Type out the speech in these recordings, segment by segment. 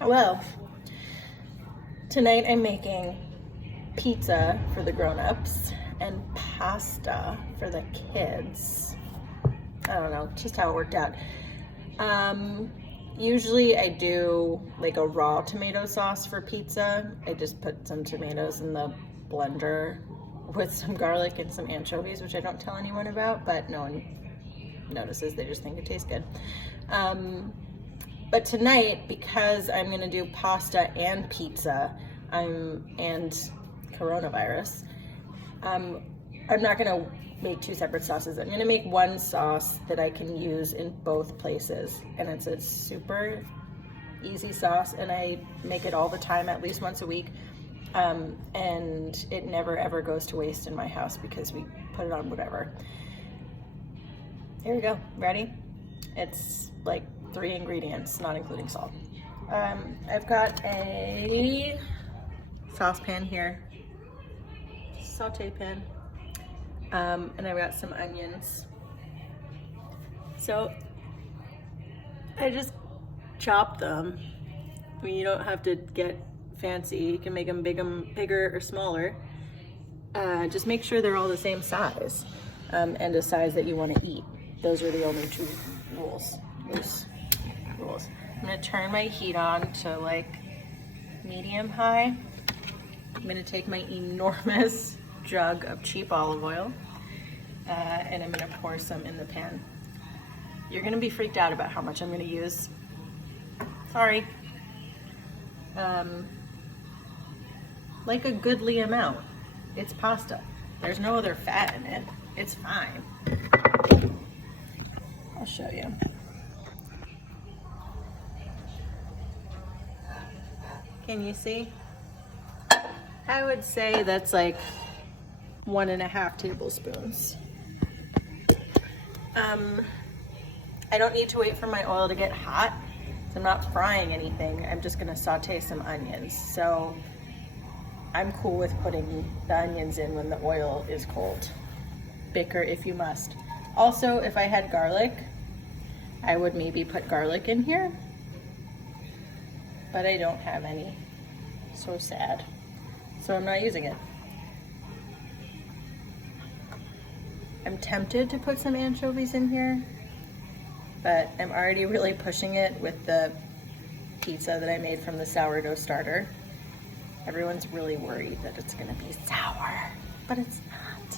Well, tonight I'm making pizza for the grown-ups and pasta for the kids. I don't know, just how it worked out. Usually I do like a raw tomato sauce for pizza. I just put some tomatoes in the blender with some garlic and some anchovies, which I don't tell anyone about, but no one notices. They just think it tastes good. But tonight, because I'm gonna do pasta and pizza, and coronavirus, I'm not gonna make two separate sauces. I'm gonna make one sauce that I can use in both places, and it's a super easy sauce, and I make it all the time, at least once a week, and it never ever goes to waste in my house because we put it on whatever. Here we go. Ready? It's like 3 ingredients, not including salt. I've got a saucepan here, saute pan, and I've got some onions. So I just chop them. I mean, you don't have to get fancy. You can make them bigger or smaller. Just make sure they're all the same size, and a size that you want to eat. Those are the only two rules. I'm gonna turn my heat on to like medium high. I'm gonna take my enormous jug of cheap olive oil, and I'm gonna pour some in the pan. You're gonna be freaked out about how much I'm gonna use. Sorry. Like a goodly amount. It's pasta. There's no other fat in it. It's fine. I'll show you. Can you see? I would say that's like 1.5 tablespoons. I don't need to wait for my oil to get hot. So I'm not frying anything. I'm just gonna saute some onions. So I'm cool with putting the onions in when the oil is cold. Bicker if you must. Also, if I had garlic, I would maybe put garlic in here, but I don't have any. So sad. So I'm not using it. I'm tempted to put some anchovies in here, but I'm already really pushing it with the pizza that I made from the sourdough starter. Everyone's really worried that it's gonna be sour, but it's not.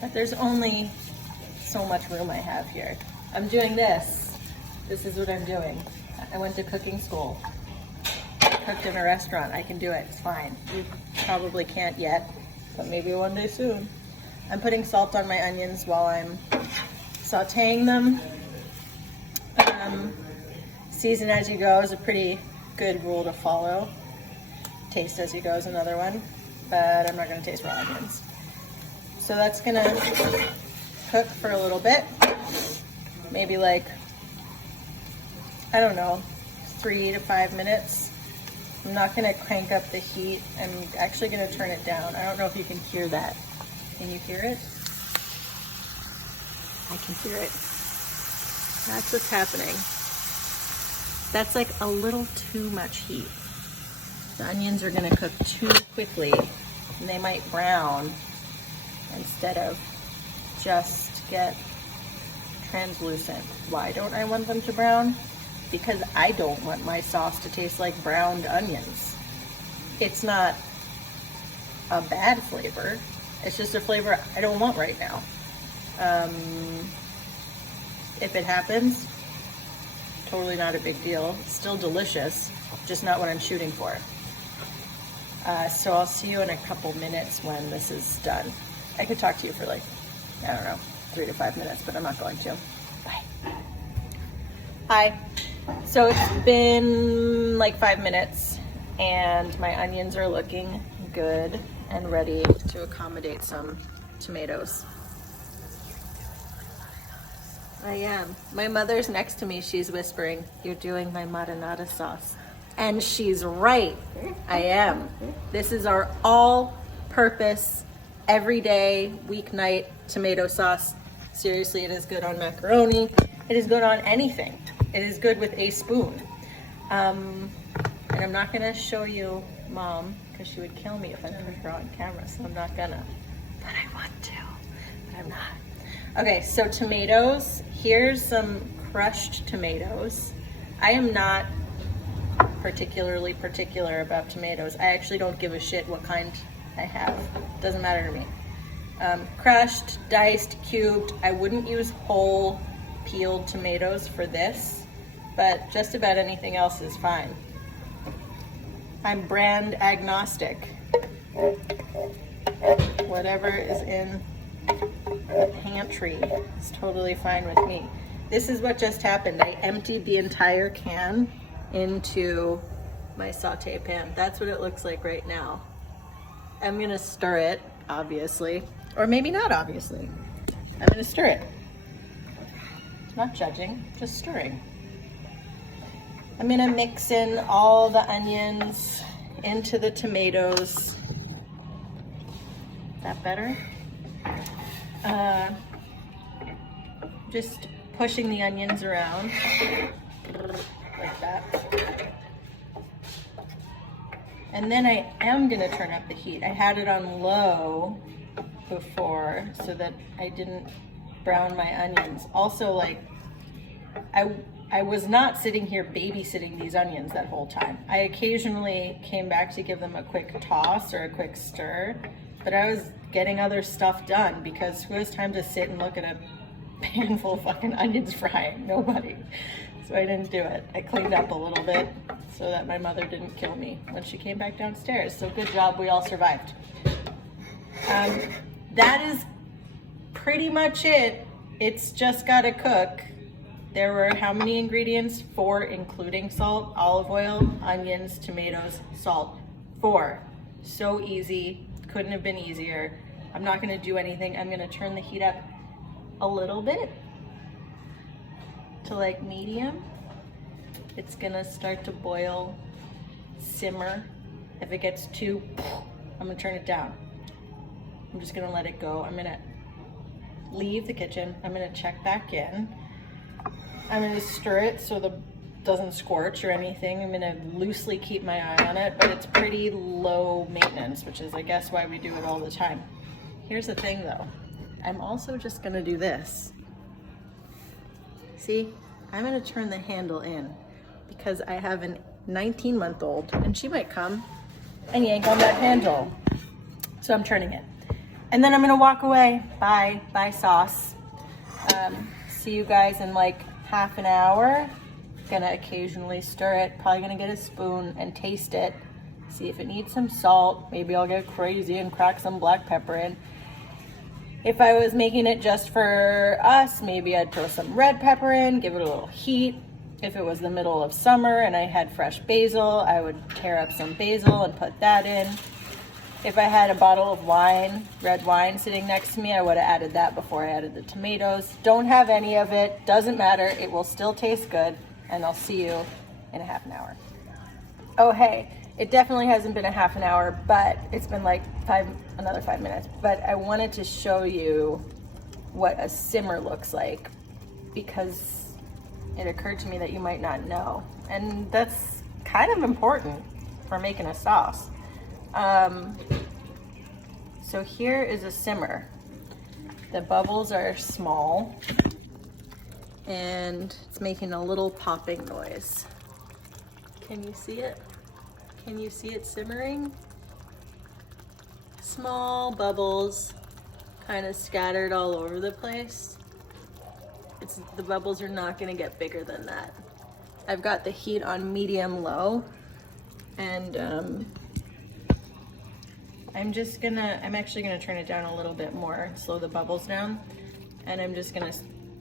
But there's only so much room I have here. I'm doing this. This is what I'm doing. I went to cooking school. Cooked in a restaurant. I can do it. It's fine. You probably can't yet, but maybe one day soon. I'm putting salt on my onions while I'm sauteing them. Season as you go is a pretty good rule to follow. Taste as you go is another one, but I'm not going to taste raw onions. So that's going to cook for a little bit, maybe like, I don't know, 3 to 5 minutes. I'm not going to crank up the heat. I'm actually going to turn it down. I don't know if you can hear that. Can you hear it? I can hear it. That's what's happening. That's like a little too much heat. The onions are going to cook too quickly, and they might brown instead of just get translucent. Why don't I want them to brown? Because I don't want my sauce to taste like browned onions. It's not a bad flavor. It's just a flavor I don't want right now. If it happens, totally not a big deal. It's still delicious, just not what I'm shooting for. So I'll see you in a couple minutes when this is done. I could talk to you for like, I don't know, 3 to 5 minutes, but I'm not going to. Bye. Hi. So it's been like 5 minutes and my onions are looking good and ready to accommodate some tomatoes. I am. My mother's next to me. She's whispering, "You're doing my marinara sauce." And she's right. I am. This is our all-purpose, everyday, weeknight tomato sauce. Seriously, it is good on macaroni. It is good on anything. It is good with a spoon. And I'm not gonna show you Mom because she would kill me if I put her on camera, so I'm not gonna. But I want to, but I'm not. Okay, so tomatoes. Here's some crushed tomatoes. I am not particularly particular about tomatoes. I actually don't give a shit what kind I have. Doesn't matter to me. Crushed, diced, cubed. I wouldn't use whole peeled tomatoes for this, but just about anything else is fine. I'm brand agnostic. Whatever is in the pantry is totally fine with me. This is what just happened. I emptied the entire can into my saute pan. That's what it looks like right now. I'm gonna stir it, obviously, or maybe not obviously. I'm gonna stir it. Not judging, just stirring. I'm gonna mix in all the onions into the tomatoes. Is that better? Just pushing the onions around like that. And then I am gonna turn up the heat. I had it on low before so that I didn't brown my onions. Also, like, I was not sitting here babysitting these onions that whole time. I occasionally came back to give them a quick toss or a quick stir, but I was getting other stuff done because who has time to sit and look at a pan full of fucking onions frying? Nobody. So I didn't do it. I cleaned up a little bit so that my mother didn't kill me when she came back downstairs. So good job, we all survived. That is pretty much it. It's just gotta cook. There were how many ingredients? 4, including salt, olive oil, onions, tomatoes, salt. 4. So easy. Couldn't have been easier. I'm not gonna do anything. I'm gonna turn the heat up a little bit to like medium. It's gonna start to boil, simmer. If it gets too, I'm gonna turn it down. I'm just gonna let it go. I'm gonna leave the kitchen. I'm gonna check back in. I'm gonna stir it so the doesn't scorch or anything. I'm gonna loosely keep my eye on it, but it's pretty low maintenance, which is I guess why we do it all the time. Here's the thing though. I'm also just gonna do this. See, I'm gonna turn the handle in because I have a 19-month-old and she might come and yank on that handle. So I'm turning it. And then I'm gonna walk away. Bye, bye sauce. See you guys in like half an hour. Gonna occasionally stir it. Probably gonna get a spoon and taste it. See if it needs some salt. Maybe I'll get crazy and crack some black pepper in. If I was making it just for us, maybe I'd throw some red pepper in, give it a little heat. If it was the middle of summer and I had fresh basil, I would tear up some basil and put that in. If I had a bottle of wine, red wine sitting next to me, I would have added that before I added the tomatoes. Don't have any of it, doesn't matter, it will still taste good, and I'll see you in a half an hour. Oh hey, it definitely hasn't been a half an hour, but it's been like another 5 minutes. But I wanted to show you what a simmer looks like because it occurred to me that you might not know. And that's kind of important for making a sauce. So here is a simmer. The bubbles are small and it's making a little popping noise. Can you see it? Can you see it simmering? Small bubbles, kind of scattered all over the place. The bubbles are not gonna get bigger than that. I've got the heat on medium-low, and I'm actually gonna turn it down a little bit more, slow the bubbles down, and I'm just gonna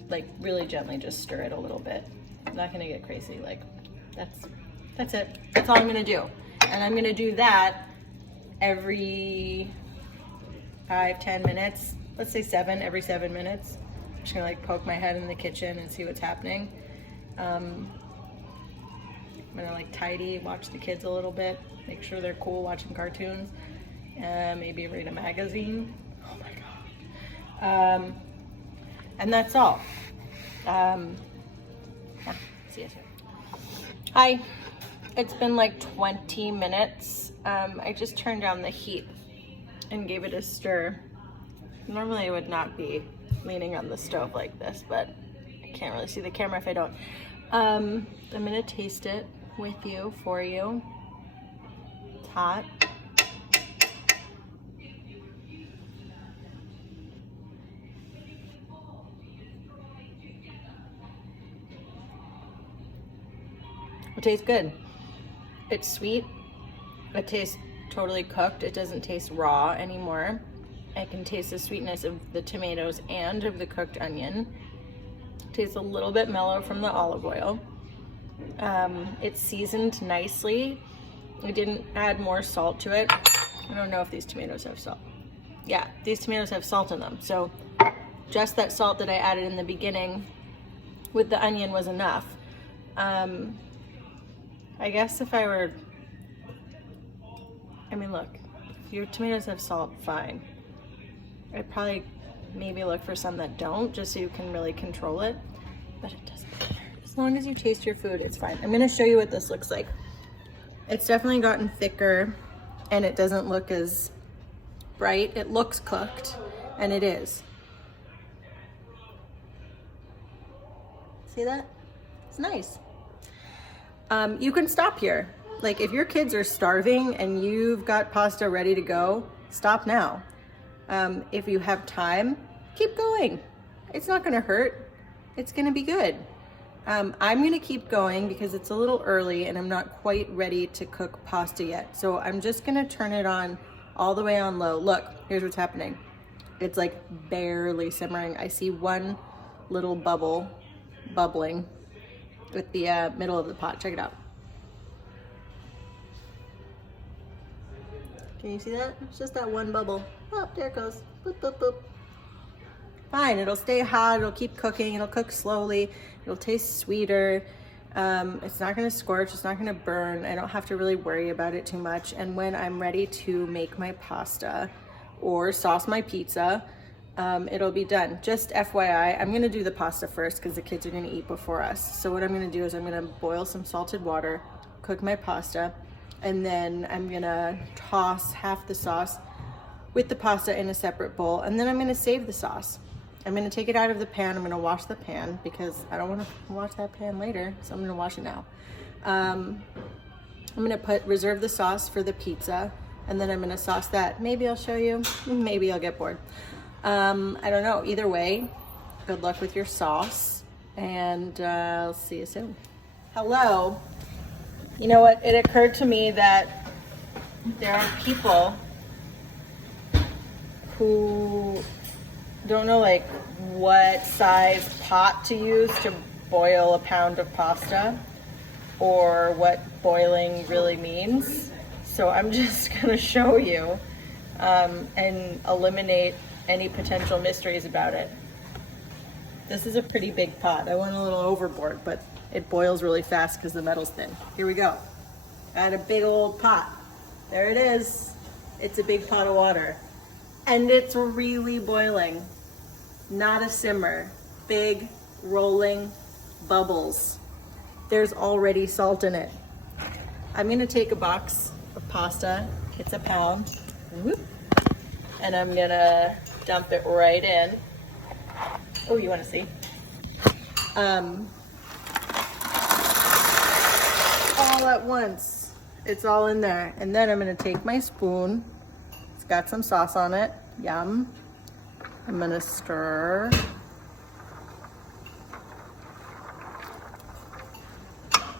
like really gently just stir it a little bit. I'm not gonna get crazy, like that's it. That's all I'm gonna do. And I'm gonna do that every 5-10 minutes, let's say 7, every 7 minutes. I'm just gonna like poke my head in the kitchen and see what's happening. I'm gonna like tidy, watch the kids a little bit, make sure they're cool watching cartoons, maybe read a magazine. Oh my God. And that's all. Yeah, see you soon. Hi. It's been like 20 minutes. I just turned down the heat and gave it a stir. Normally I would not be leaning on the stove like this, but I can't really see the camera if I don't. I'm gonna taste it with you, for you. It's hot. It tastes good. It's sweet. It tastes totally cooked. It doesn't taste raw anymore. I can taste the sweetness of the tomatoes and of the cooked onion. It tastes a little bit mellow from the olive oil. It's seasoned nicely. I didn't add more salt to it. I don't know if these tomatoes have salt. Yeah, these tomatoes have salt in them. So just that salt that I added in the beginning with the onion was enough. I guess if I were, I mean, look, if your tomatoes have salt, fine. I'd probably maybe look for some that don't, just so you can really control it, but it doesn't matter. As long as you taste your food, it's fine. I'm gonna show you what this looks like. It's definitely gotten thicker and it doesn't look as bright. It looks cooked, and it is. See that? It's nice. You can stop here. Like if your kids are starving and you've got pasta ready to go, stop now. If you have time, keep going. It's not gonna hurt. It's gonna be good. I'm gonna keep going because it's a little early and I'm not quite ready to cook pasta yet. So I'm just gonna turn it on all the way on low. Look, here's what's happening. It's like barely simmering. I see one little bubble bubbling with the middle of the pot. Check it out. Can you see that? It's just that one bubble. Oh, there it goes. Boop, boop, boop. Fine, it'll stay hot, it'll keep cooking, it'll cook slowly, it'll taste sweeter. It's not gonna scorch, it's not gonna burn. I don't have to really worry about it too much. And when I'm ready to make my pasta or sauce my pizza, it'll be done. Just FYI, I'm gonna do the pasta first because the kids are gonna eat before us. So what I'm gonna do is I'm gonna boil some salted water, cook my pasta, and then I'm gonna toss half the sauce with the pasta in a separate bowl, and then I'm gonna save the sauce. I'm gonna take it out of the pan. I'm gonna wash the pan because I don't wanna wash that pan later, so I'm gonna wash it now. I'm gonna reserve the sauce for the pizza, and then I'm gonna sauce that. Maybe I'll show you, maybe I'll get bored. I don't know, either way, good luck with your sauce, and I'll see you soon. Hello. You know what, it occurred to me that there are people who don't know like what size pot to use to boil a pound of pasta or what boiling really means. So I'm just gonna show you and eliminate any potential mysteries about it. This is a pretty big pot. I went a little overboard, but it boils really fast because the metal's thin. Here we go. Got a big old pot. There it is. It's a big pot of water. And it's really boiling. Not a simmer. Big, rolling bubbles. There's already salt in it. I'm gonna take a box of pasta. It's a pound. And I'm gonna dump it right in. Oh, you wanna see? All at once. It's all in there. And then I'm gonna take my spoon. It's got some sauce on it. Yum. I'm gonna stir.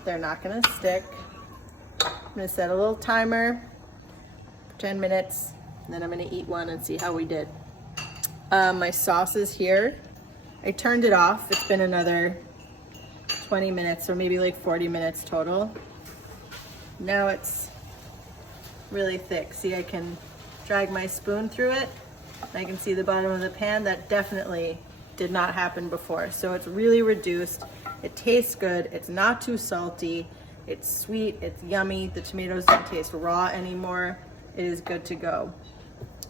They're not gonna stick. I'm gonna set a little timer for 10 minutes. And then I'm gonna eat one and see how we did. My sauce is here. I turned it off. It's been another 20 minutes or maybe like 40 minutes total. Now it's really thick. See, I can drag my spoon through it. I can see the bottom of the pan. That definitely did not happen before. So it's really reduced. It tastes good. It's not too salty. It's sweet. It's yummy. The tomatoes don't taste raw anymore. It is good to go.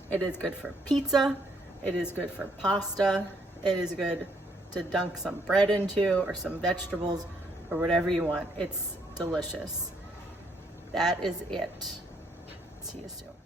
It is good for pizza. It is good for pasta. It is good to dunk some bread into or some vegetables or whatever you want. It's delicious. that is it. See you soon.